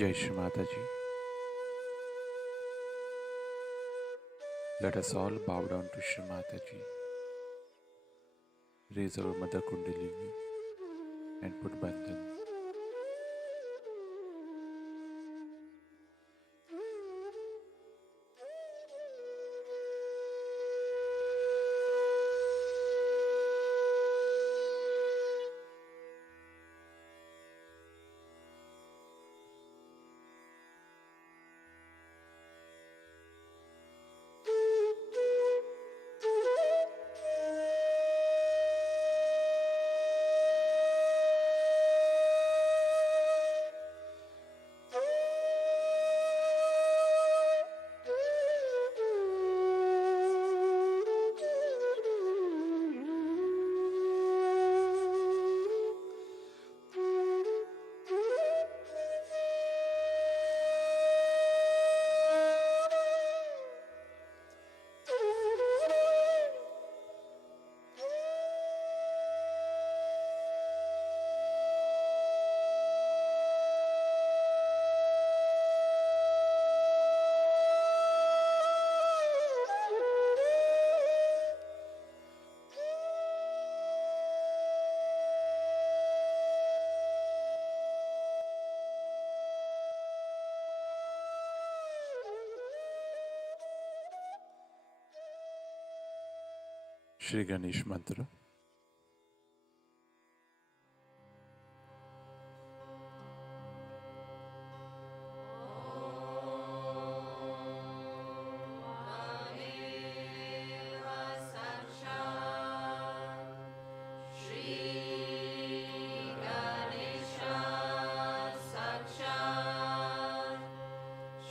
Jai Shri Mataji. Let us all bow down to Shri Mataji. Raise our Mother Kundalini and put bandhan. Shri Ganesh Mantra.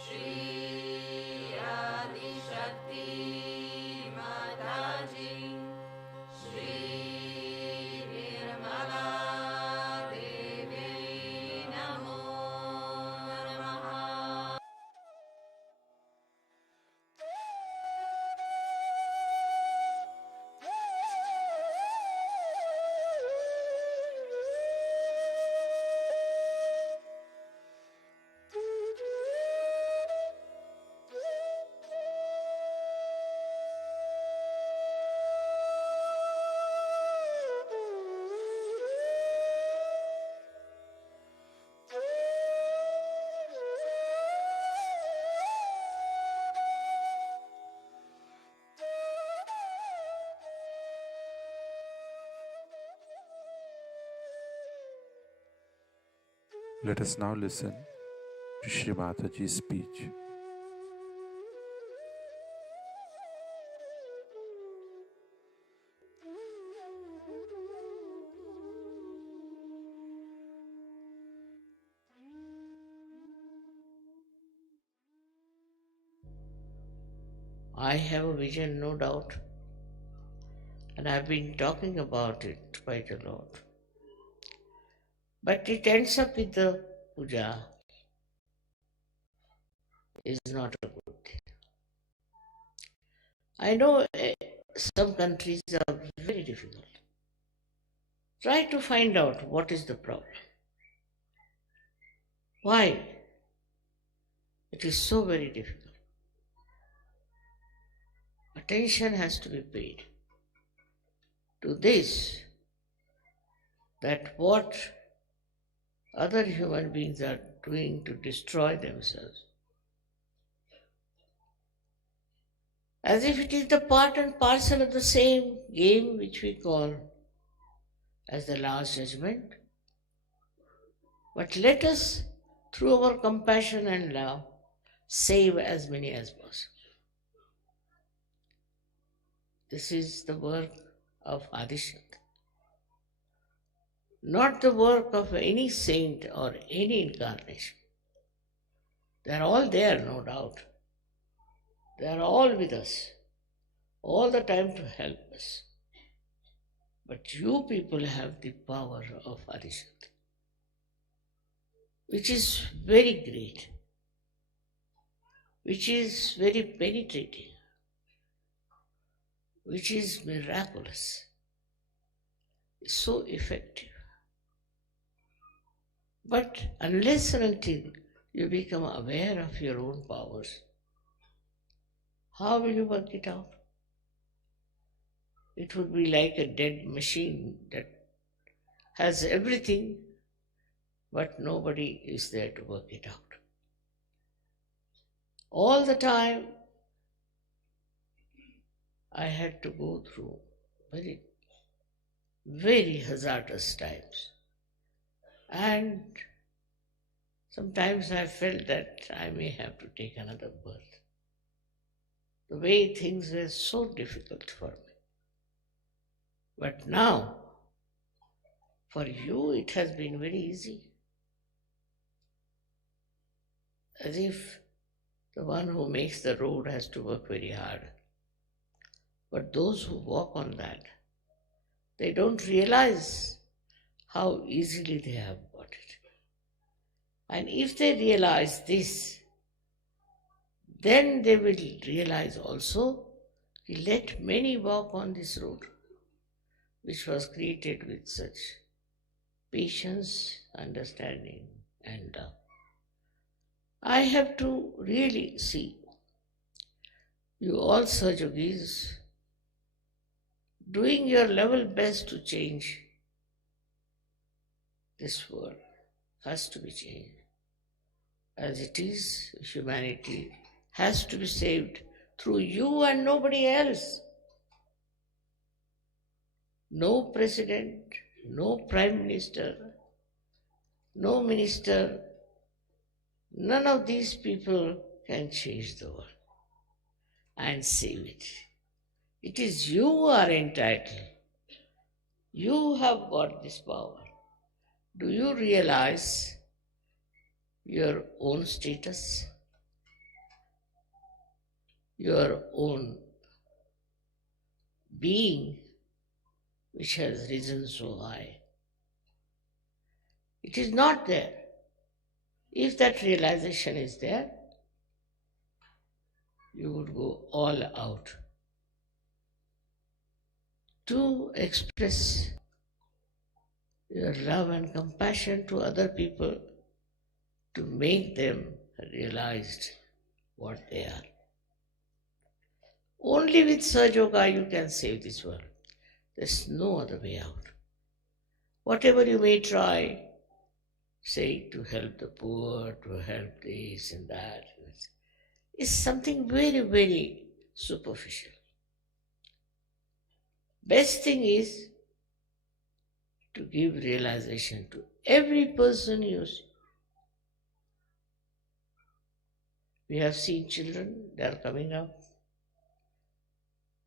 Shri Let us now listen to Shri Mataji's speech. I have a vision, no doubt, and I've been talking about it quite a lot. But it ends up with the puja is not a good thing. I know some countries are very difficult. Try to find out what is the problem. Why it is so very difficult. Attention has to be paid to this, that what other human beings are doing to destroy themselves. As if it is the part and parcel of the same game which we call as the last judgment. But let us, through our compassion and love, save as many as possible. This is the work of Adishakti, not the work of any saint or any incarnation. They are all there, no doubt. They are all with us, all the time to help us. But you people have the power of Adishakti, which is very great, which is very penetrating, which is miraculous, so effective. But unless and until you become aware of your own powers, how will you work it out? It would be like a dead machine that has everything, but nobody is there to work it out. All the time, I had to go through very, very hazardous times. And sometimes I felt that I may have to take another birth. The way things were so difficult for me. But now, for you, it has been very easy. As if the one who makes the road has to work very hard. But those who walk on that, they don't realize how easily they have got it. And if they realize this, then they will realize also, let many walk on this road, which was created with such patience, understanding, and love. I have to really see you all Sahajogis doing your level best to change this world. Has to be changed. As it is, humanity has to be saved through you and nobody else. No president, no prime minister, no minister, none of these people can change the world and save it. It is you who are entitled. You have got this power. Do you realize your own status, your own being, which has risen so high? It is not there. If that realization is there, you would go all out to express your love and compassion to other people, to make them realize what they are. Only with Sahaja Yoga you can save this world. There's no other way out. Whatever you may try, say to help the poor, to help this and that, is something very, very superficial. Best thing is to give realization to every person you see. We have seen children, they are coming up.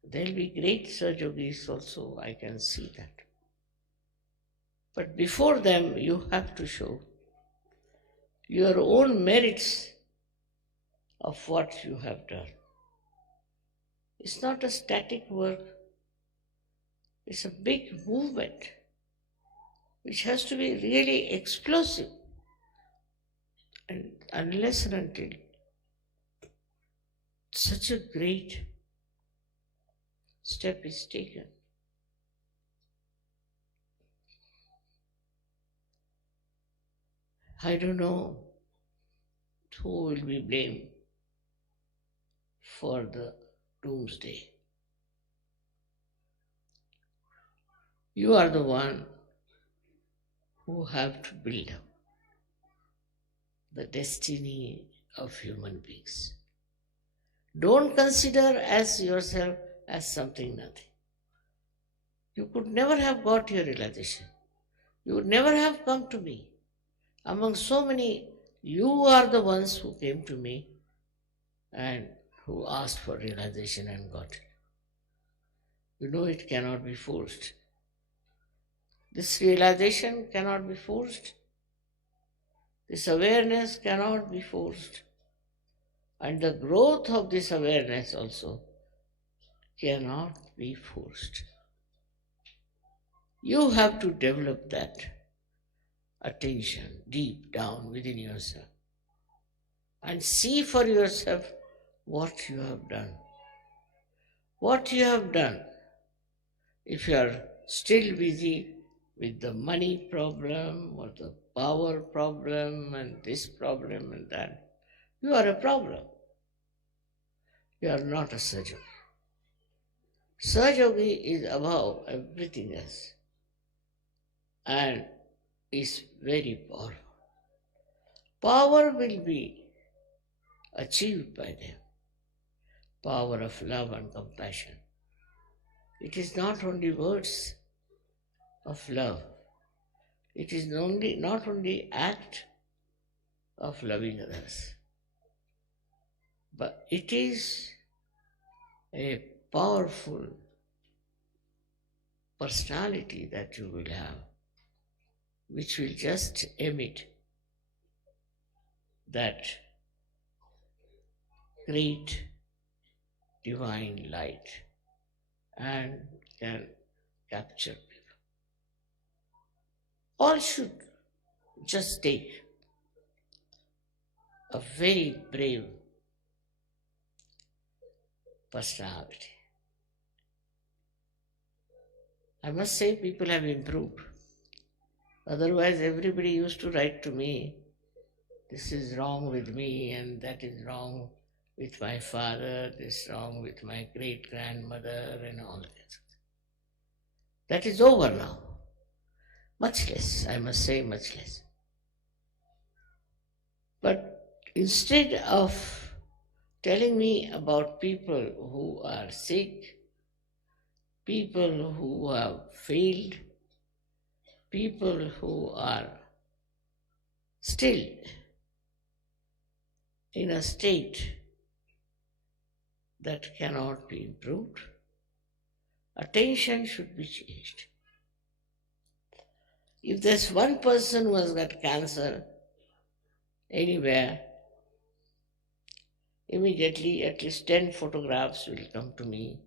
They'll be great Sahajogis also, I can see that. But before them, you have to show your own merits of what you have done. It's not a static work, it's a big movement which has to be really explosive. And unless and until such a great step is taken, I don't know who will be blamed for the doomsday. You are the one who have to build up the destiny of human beings. Don't consider as yourself as something nothing. You could never have got your realization. You would never have come to me. Among so many, you are the ones who came to me and who asked for realization and got it. You know it cannot be forced. This realization cannot be forced. This awareness cannot be forced. And the growth of this awareness also cannot be forced. You have to develop that attention deep down within yourself and see for yourself what you have done. What you have done. If you are still busy with the money problem or the power problem and this problem and that, you are a problem. You are not a Sahajogi. Sahajogi is above everything else and is very powerful. Power will be achieved by them. Power of love and compassion. It is not only words of love. It is not only act of loving others, but it is a powerful personality that you will have, which will just emit that great divine light and can capture people. All should just take a very brave personality. I must say people have improved. Otherwise everybody used to write to me, this is wrong with me and that is wrong with my father, this is wrong with my great-grandmother and all that. That is over now. Much less, I must say much less. But instead of telling me about people who are sick, people who have failed, people who are still in a state that cannot be improved, attention should be changed. If there's one person who has got cancer anywhere, immediately at least 10 photographs will come to me.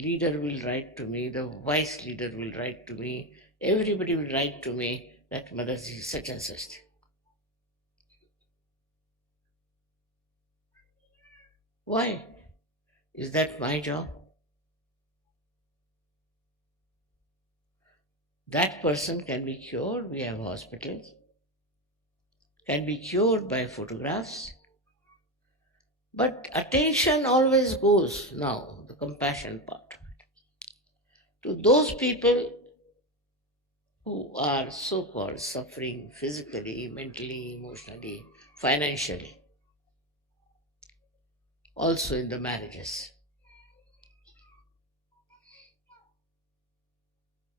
Leader will write to me, the vice leader will write to me, everybody will write to me that Motherji is such and such. Why? Is that my job? That person can be cured, we have hospitals, can be cured by photographs. But attention always goes now, the compassion part of it, to those people who are so-called suffering physically, mentally, emotionally, financially, also in the marriages.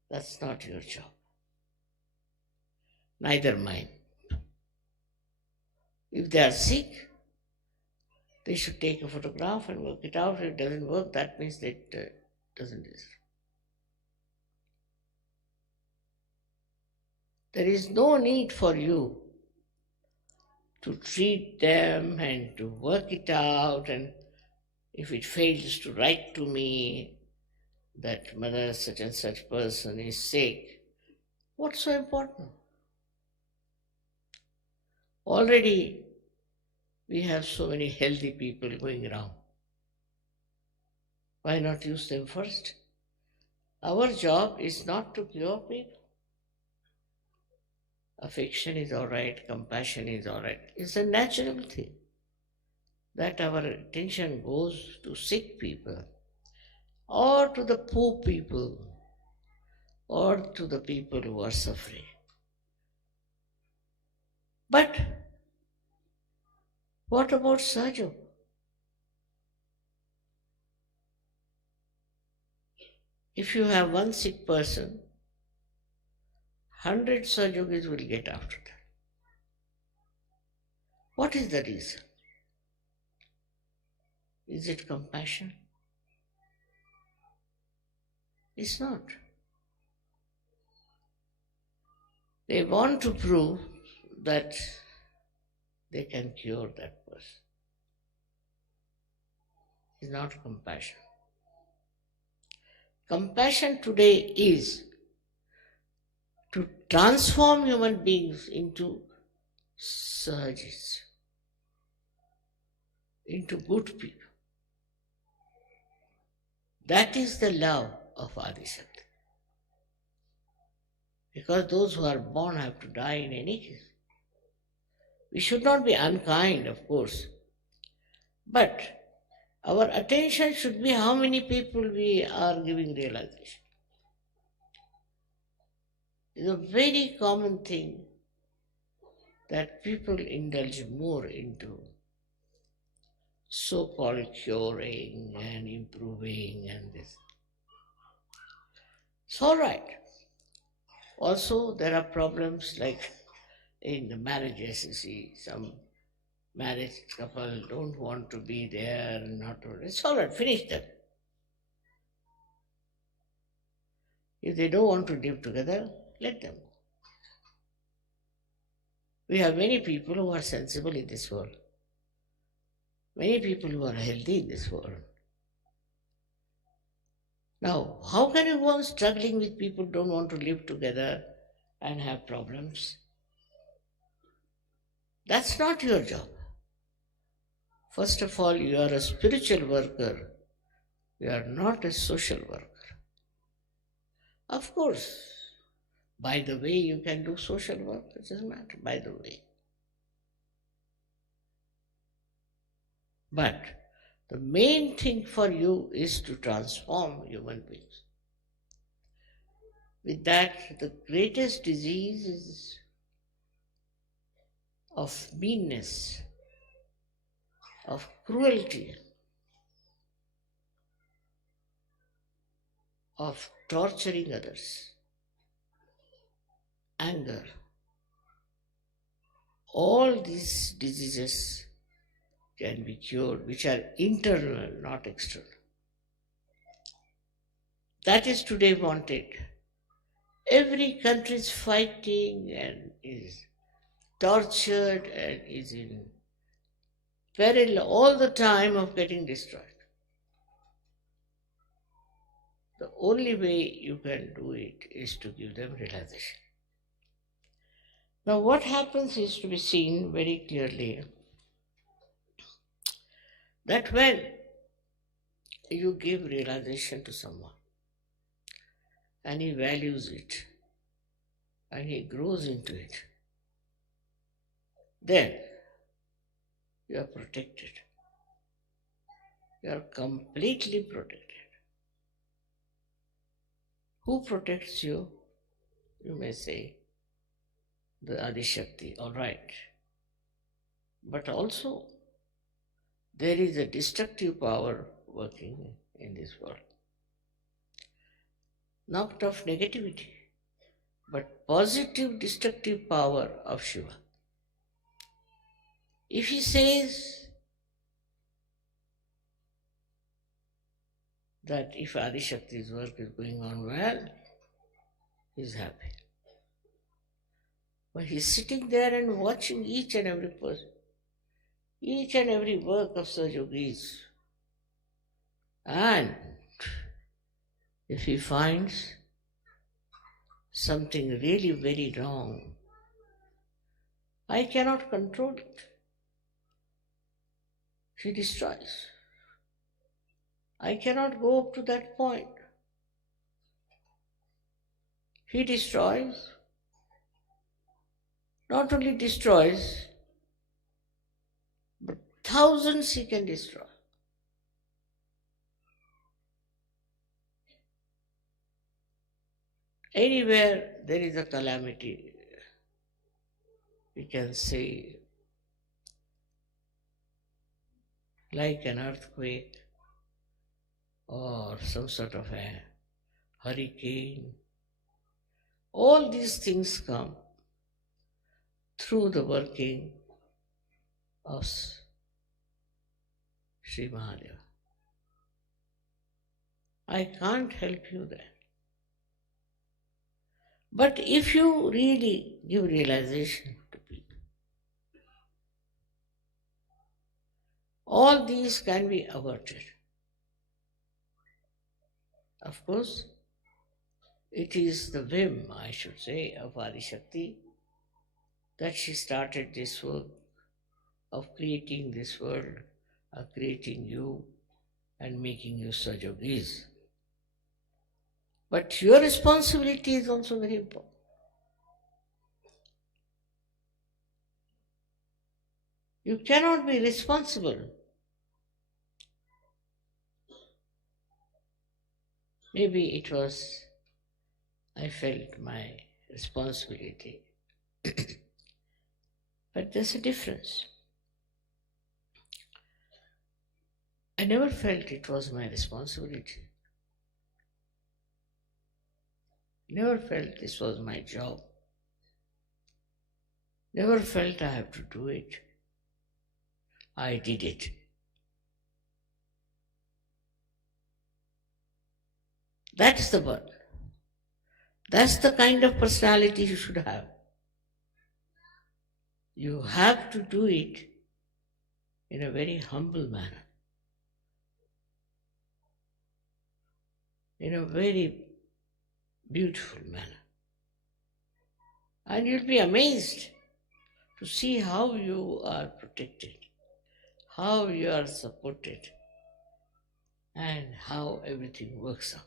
That's not your job, neither mine. If they are sick, They should take a photograph and work it out. If it doesn't work, that means it doesn't deserve. There is no need for you to treat them and to work it out, and if it fails, to write to me that mother such and such person is sick. What's so important? Already we have so many healthy people going around. Why not use them first? Our job is not to cure people. Affection is all right, compassion is all right. It's a natural thing that our attention goes to sick people or to the poor people or to the people who are suffering. But what about Sahaja? If you have one sick person, 100 Sahajogis will get after that. What is the reason? Is it compassion? It's not. They want to prove that they can cure that person. It's not compassion. Compassion today is to transform human beings into Sahajis, into good people. That is the love of Adishakti. Because those who are born have to die in any case. We should not be unkind, of course, but our attention should be how many people we are giving realization. It's a very common thing that people indulge more into so-called curing and improving and this. It's all right. Also, there are problems like in the marriages, you see, some married couple don't want to be there, not to, it's all right, finish them. If they don't want to live together, let them go. We have many people who are sensible in this world. Many people who are healthy in this world. Now, how can you go on struggling with people who don't want to live together and have problems? That's not your job. First of all, you are a spiritual worker. You are not a social worker. Of course, by the way, you can do social work. It doesn't matter, by the way. But the main thing for you is to transform human beings. With that, the greatest disease is of meanness, of cruelty, of torturing others, anger. All these diseases can be cured, which are internal, not external. That is today wanted. Every country is fighting and is tortured and is in peril all the time of getting destroyed. The only way you can do it is to give them realization. Now, what happens is to be seen very clearly that when you give realization to someone and he values it and he grows into it, then you are protected. You are completely protected. Who protects you? You may say, the Adishakti, all right. But also, there is a destructive power working in this world. Not of negativity, but positive destructive power of Shiva. If he says that if Adi Shakti's work is going on well, he's happy. But he's sitting there and watching each and every person, each and every work of Sir Yogis. And if he finds something really very wrong, I cannot control it. He destroys. I cannot go up to that point. He destroys. Not only destroys, but thousands he can destroy. Anywhere there is a calamity, we can say, like an earthquake or some sort of a hurricane, all these things come through the working of Sri Mahadeva. I can't help you there. But if you really give realization to people, all these can be averted. Of course, it is the whim, I should say, of Adi Shakti that she started this work of creating this world, of creating you and making you Sajogis. But your responsibility is also very important. You cannot be responsible. Maybe it was, I felt my responsibility. But there's a difference. I never felt it was my responsibility. Never felt this was my job. Never felt I have to do it. I did it. That's the one. That's the kind of personality you should have. You have to do it in a very humble manner, in a very beautiful manner. And you'll be amazed to see how you are protected, how you are supported, and how everything works out.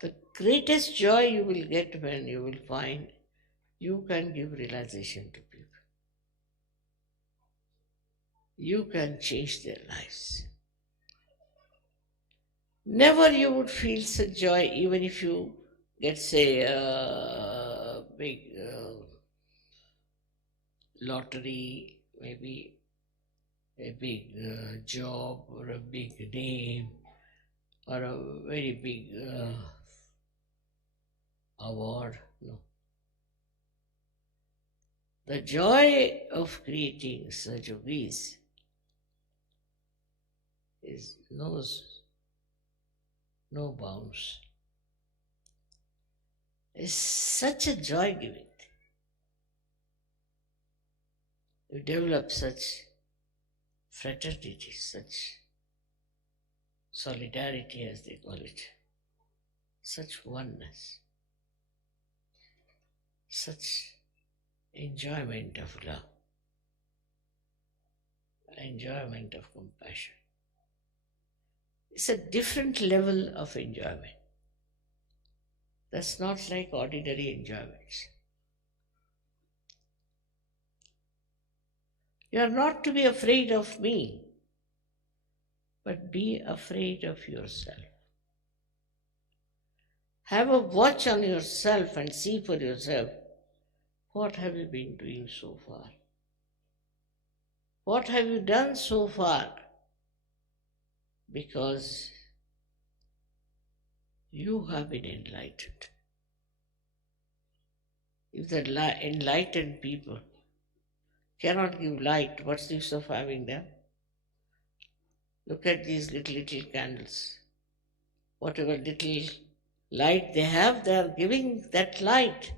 The greatest joy you will get when you will find you can give realization to people. You can change their lives. Never you would feel such joy even if you get, say, a big lottery, maybe a big job or a big name or a very big award. No. The joy of creating such yogis knows no bounds. It's such a joy giving. You develop such fraternity, such solidarity as they call it, such oneness, such enjoyment of love, enjoyment of compassion. It's a different level of enjoyment. That's not like ordinary enjoyments. You are not to be afraid of me, but be afraid of yourself. Have a watch on yourself and see for yourself, what have you been doing so far? What have you done so far? Because you have been enlightened. If the enlightened people cannot give light, what's the use of having them? Look at these little candles. Whatever little light they have, they are giving that light.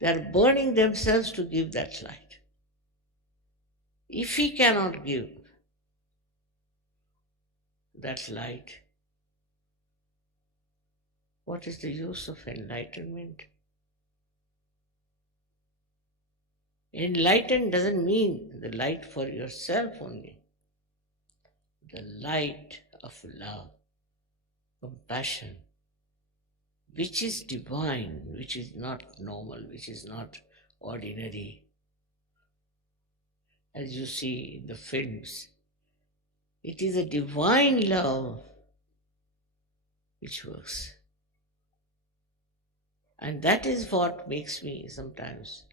They are burning themselves to give that light. If we cannot give that light, what is the use of enlightenment? Enlightened doesn't mean the light for yourself only. The light of love, compassion, which is divine, which is not normal, which is not ordinary. As you see in the films, it is a divine love which works. And that is what makes me sometimes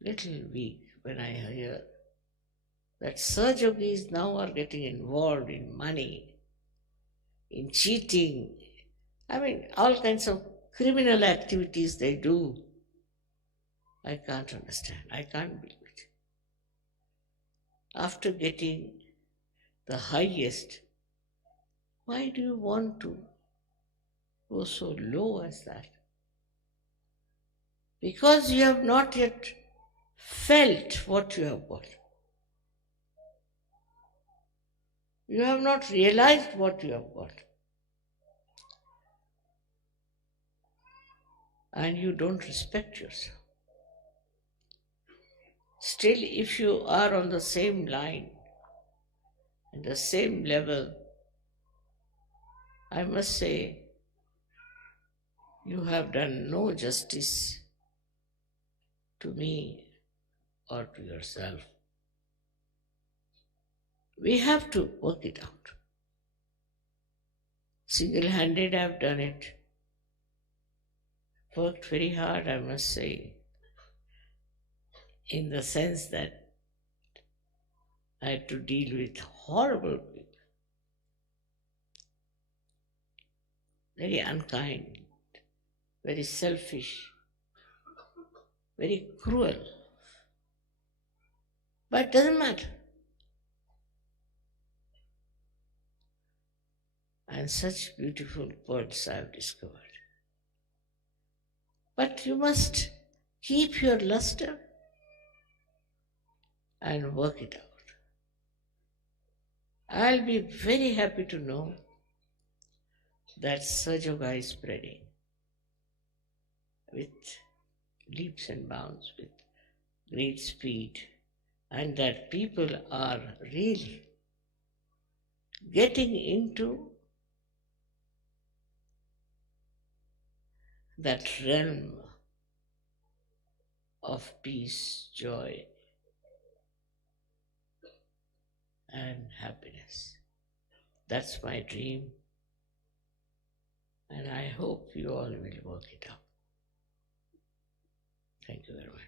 little weak when I hear that Sahajogis now are getting involved in money, in cheating. I mean, all kinds of criminal activities they do. I can't understand. I can't believe it. After getting the highest, why do you want to go so low as that? Because you have not yet felt what you have got. You have not realized what you have got. And you don't respect yourself. Still, if you are on the same line and the same level, I must say, you have done no justice to me or to yourself. We have to work it out. Single-handed, I have done it. Worked very hard, I must say, in the sense that I had to deal with horrible people, very unkind, very selfish, very cruel. But it doesn't matter. And such beautiful pearls I have discovered. But you must keep your luster and work it out. I'll be very happy to know that Sahajoga is spreading with leaps and bounds, with great speed, and that people are really getting into that realm of peace, joy, and happiness. That's my dream, and I hope you all will work it out. Thank you very much.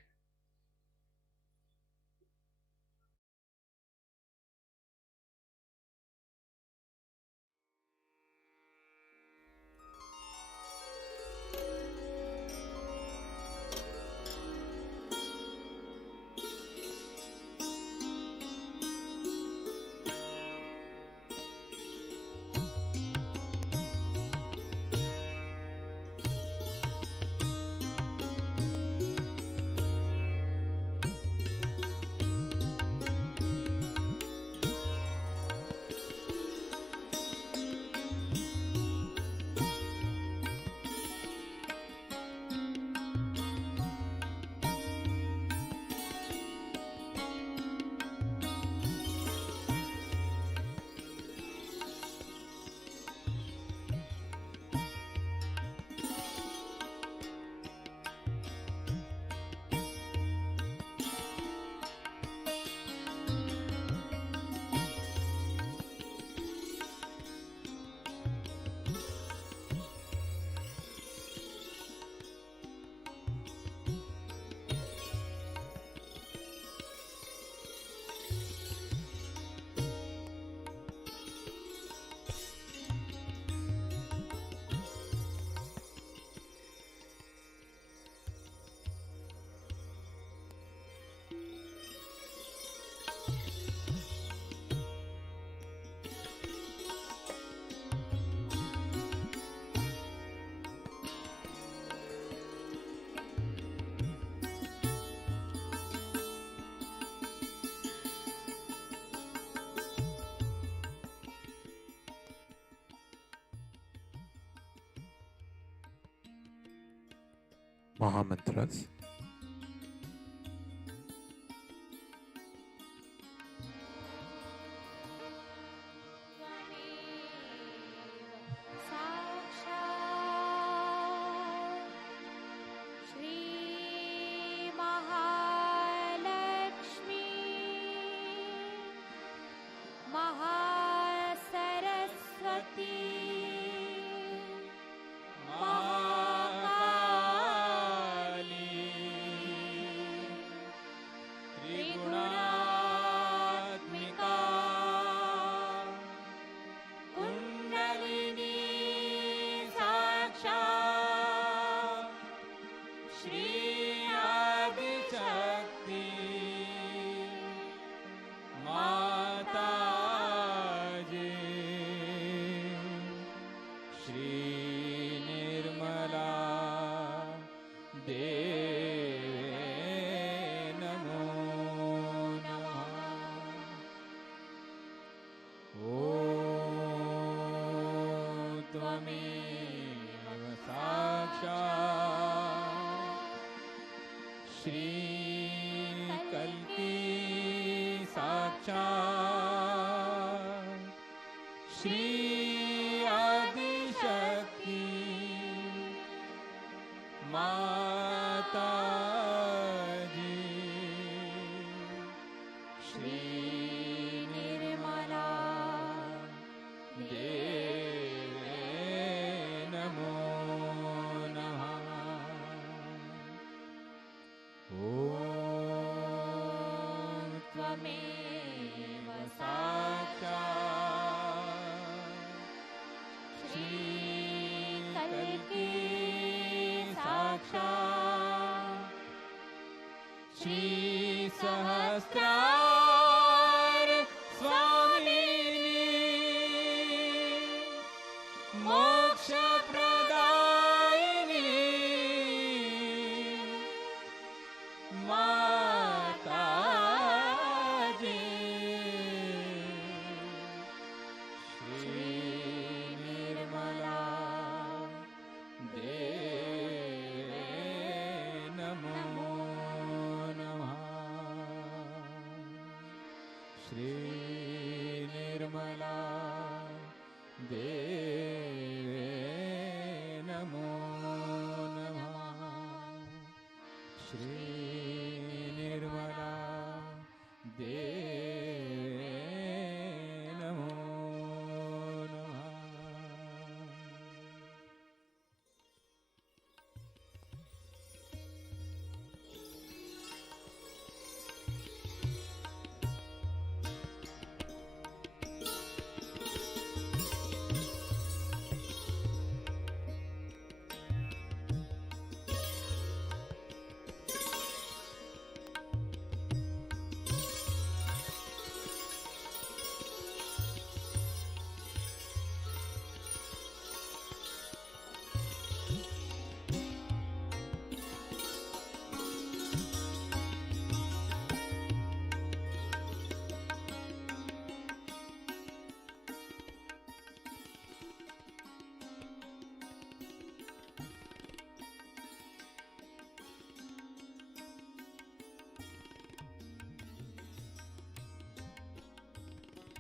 Mahamantras.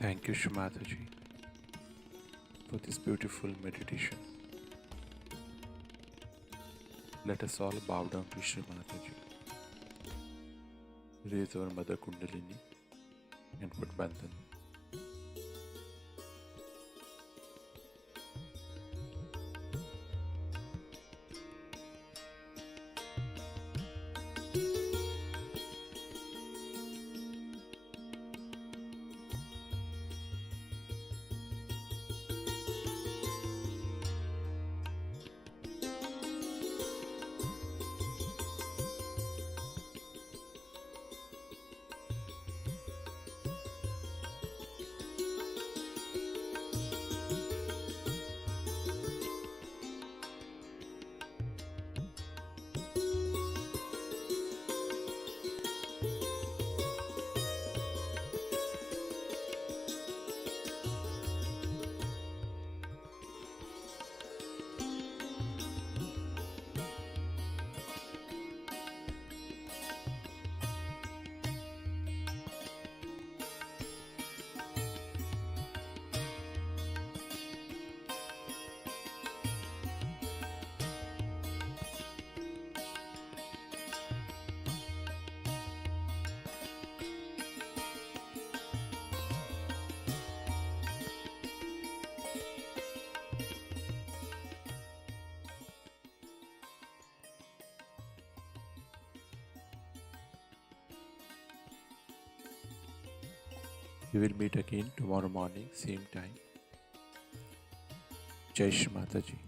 Thank you, Shumataji, for this beautiful meditation. Let us all bow down to Shumataji. Raise our Mother Kundalini and put Bandhan. We will meet again tomorrow morning, same time. Jai Shri Mataji.